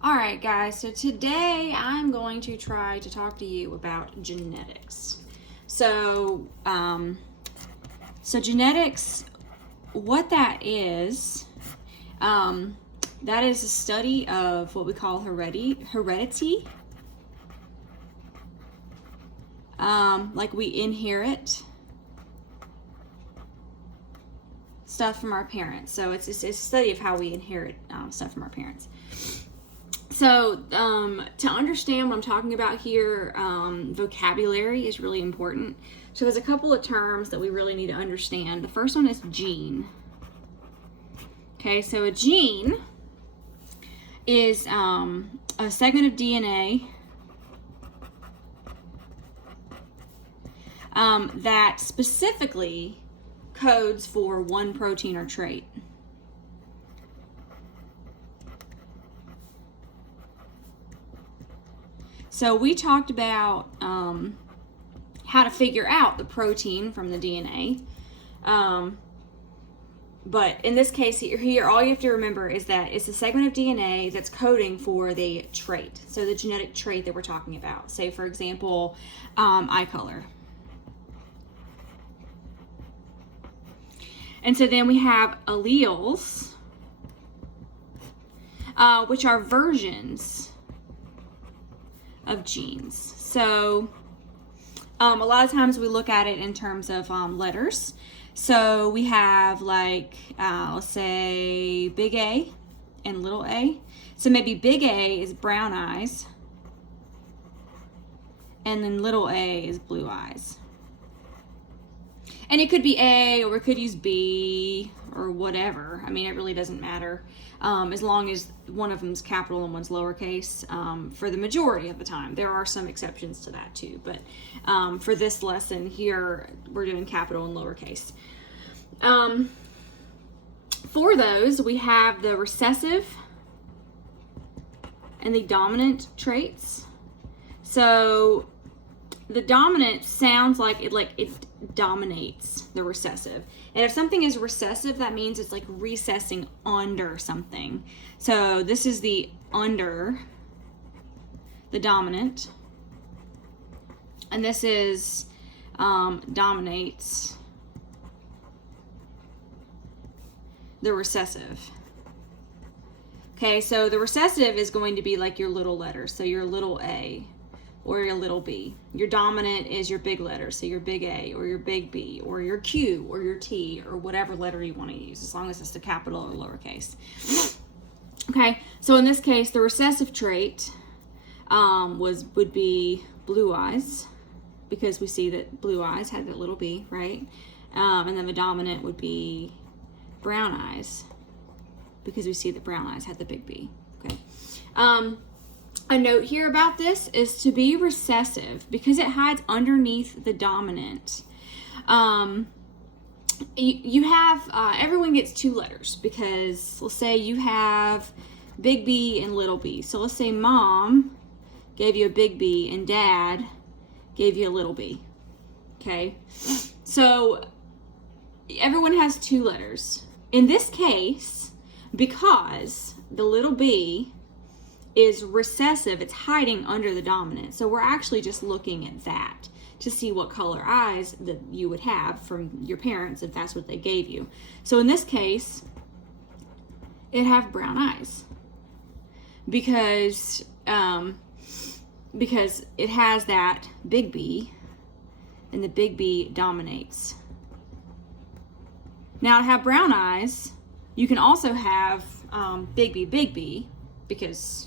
All right, guys, so today I'm going to try to talk to you about genetics. So genetics, what that is a study of what we call heredity. Like we inherit stuff from our parents. So it's a study of how we inherit stuff from our parents. So to understand what I'm talking about here, vocabulary is really important. So there's a couple of terms that we really need to understand. The first one is gene. Okay, so a gene is a segment of DNA that specifically codes for one protein or trait. So we talked about how to figure out the protein from the DNA. But in this case here, all you have to remember is that it's a segment of DNA that's coding for the trait. So the genetic trait that we're talking about. Say, for example, eye color. And so then we have alleles, which are versions of genes. So a lot of times we look at it in terms of letters. So we have like, let's say big A and little a. So maybe big A is brown eyes, and then little a is blue eyes. And it could be A, or we could use B, or whatever. I mean, it really doesn't matter, as long as one of them's capital and one's lowercase, for the majority of the time. There are some exceptions to that too, but for this lesson here, we're doing capital and lowercase. For those, we have the recessive and the dominant traits. So the dominant sounds like it dominates the recessive. And if something is recessive, that means it's like recessing under something. So this is the under, the dominant. And this is dominates the recessive. Okay, so the recessive is going to be like your little letters. So your little a, or your little b. Your dominant is your big letter, so your big A, or your big B, or your Q, or your T, or whatever letter you want to use, as long as it's the capital or lowercase. Okay, so in this case, the recessive trait would be blue eyes, because we see that blue eyes had that little b, right? And then the dominant would be brown eyes, because we see that brown eyes had the big B. Okay. A note here about this is to be recessive, because it hides underneath the dominant. You have, everyone gets two letters, because let's say you have big B and little b. So let's say mom gave you a big B and dad gave you a little b. Okay. So everyone has two letters. In this case, because the little b is recessive, it's hiding under the dominant. So we're actually just looking at that to see what color eyes that you would have from your parents if that's what they gave you. So in this case, it'd have brown eyes, because it has that big B, and the big B dominates. Now, to have brown eyes, you can also have big B, because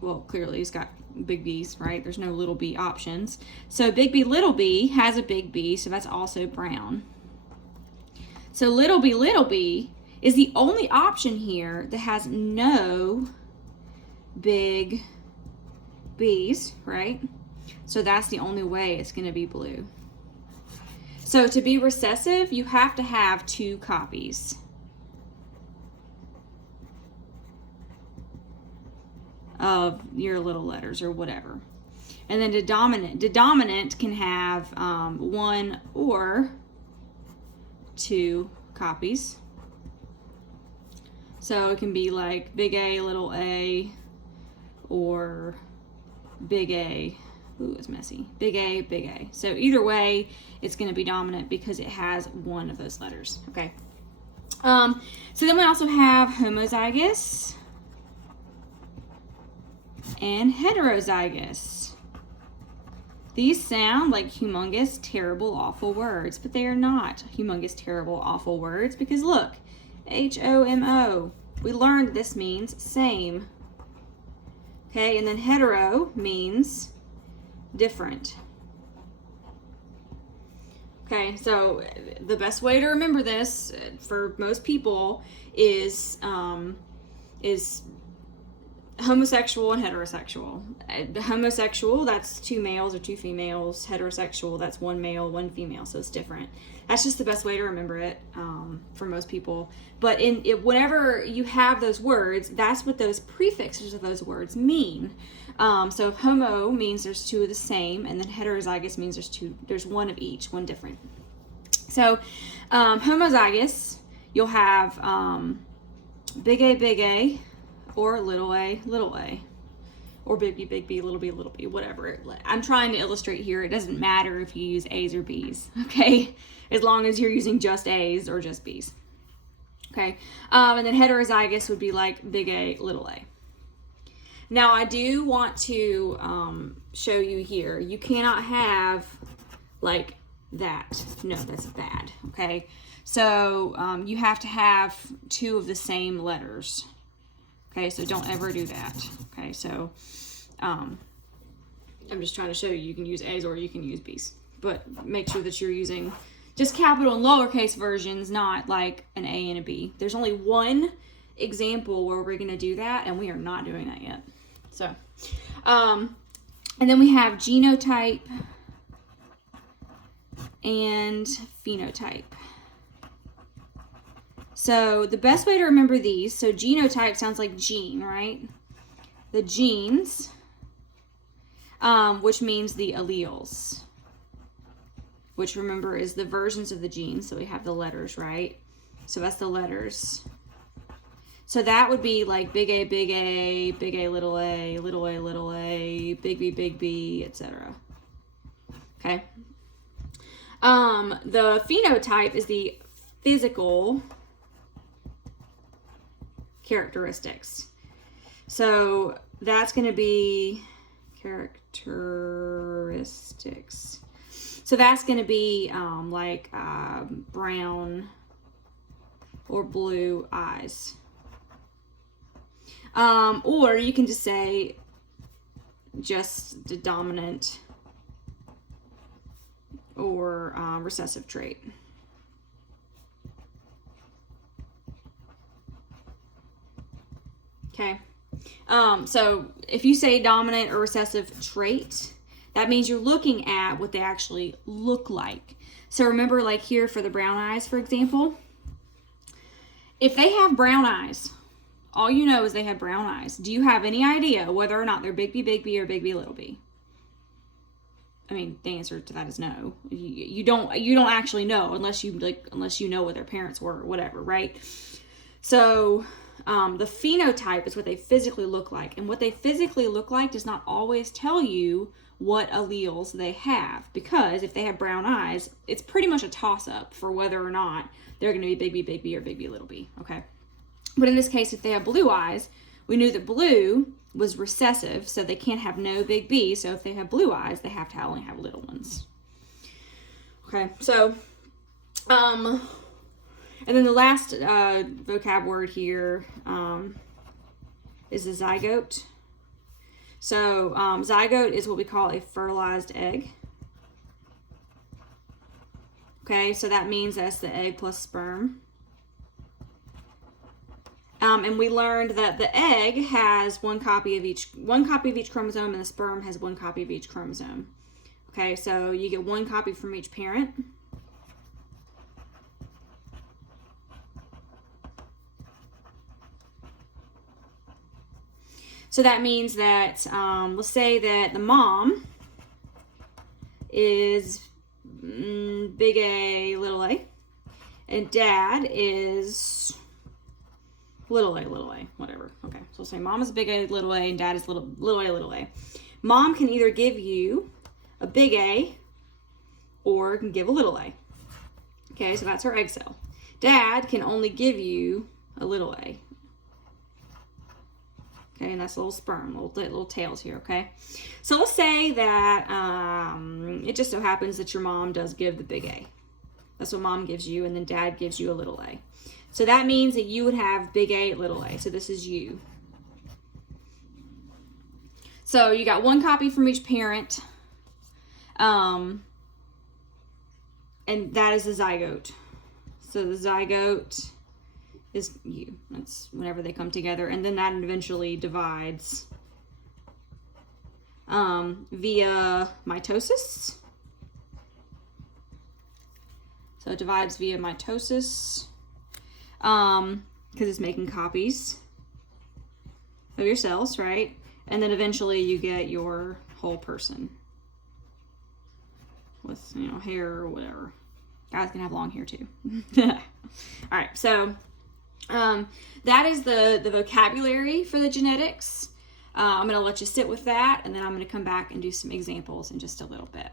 well, clearly he's got big B's, right? There's no little b options. So big B, little b has a big B, so that's also brown. So little b is the only option here that has no big B's, right? So that's the only way it's going to be blue. So to be recessive, you have to have two copies of your little letters or whatever. And then the dominant can have one or two copies. So it can be like big A, little a, or big A. Ooh, it's messy. Big A, big A. So either way, it's going to be dominant because it has one of those letters. Okay. So then we also have homozygous and heterozygous. These sound like humongous, terrible, awful words, but they are not humongous, terrible, awful words because look, HOMO. We learned this means same. Okay, and then hetero means different. Okay, so the best way to remember this for most people is homosexual and heterosexual. Homosexual, that's 2 males or 2 females. Heterosexual, that's 1 male, 1 female. So it's different. That's just the best way to remember it for most people. But whenever you have those words, that's what those prefixes of those words mean. So homo means there's 2 of the same, and then heterozygous means there's 1 of each, 1 different. So homozygous, you'll have big A, or little a, or big B, little b, whatever. I'm trying to illustrate here. It doesn't matter if you use A's or B's, okay? As long as you're using just A's or just B's, okay? And then heterozygous would be like big A, little a. Now, I do want to show you here. You cannot have like that. No, that's bad, okay? So you have to have 2 of the same letters. Okay, so don't ever do that. Okay, so I'm just trying to show you can use A's or you can use B's. But make sure that you're using just capital and lowercase versions, not like an A and a B. There's only one example where we're going to do that, and we are not doing that yet. So, and then we have genotype and phenotype. So the best way to remember these, so genotype sounds like gene, right? The genes, which means the alleles, which remember is the versions of the genes. So we have the letters, right? So that's the letters. So that would be like big A, big A, big A, little a, little a, little a, big B, etc. Okay. The phenotype is the physical characteristics. So that's going to be characteristics. So that's going to be like brown or blue eyes. Or you can just say just the dominant or recessive trait. Okay. So if you say dominant or recessive trait, that means you're looking at what they actually look like. So remember, like here for the brown eyes, for example, if they have brown eyes, all you know is they have brown eyes. Do you have any idea whether or not they're big B, or big B, little b? I mean, the answer to that is no. You don't actually know unless you know what their parents were or whatever, right? So the phenotype is what they physically look like, and what they physically look like does not always tell you what alleles they have, because if they have brown eyes, it's pretty much a toss-up for whether or not they're going to be big B, or big B, little b, okay? But in this case, if they have blue eyes, we knew that blue was recessive, so they can't have no big B, so if they have blue eyes, they have to only have little ones. Okay, so, and then the last vocab word here is a zygote. So zygote is what we call a fertilized egg. Okay, so that means that's the egg plus sperm. And we learned that the egg has one copy of each chromosome, and the sperm has one copy of each chromosome. Okay, so you get one copy from each parent. So that means that, let's say that the mom is big A, little a, and dad is little a, whatever. Okay, so we'll say mom is big A, little a, and dad is little a. Mom can either give you a big A or can give a little a. Okay, so that's her egg cell. Dad can only give you a little a. Okay, and that's a little sperm, little tails here, okay? So let's say that it just so happens that your mom does give the big A. That's what mom gives you, and then dad gives you a little a. So that means that you would have big A, little a. So this is you. So you got one copy from each parent, and that is the zygote. So the zygote is you. That's whenever they come together, and then that eventually divides via mitosis. So it divides via mitosis because it's making copies of your cells, right? And then eventually you get your whole person with, you know, hair or whatever. Guys can have long hair too. All right, so that is the vocabulary for the genetics. I'm going to let you sit with that, and then I'm going to come back and do some examples in just a little bit.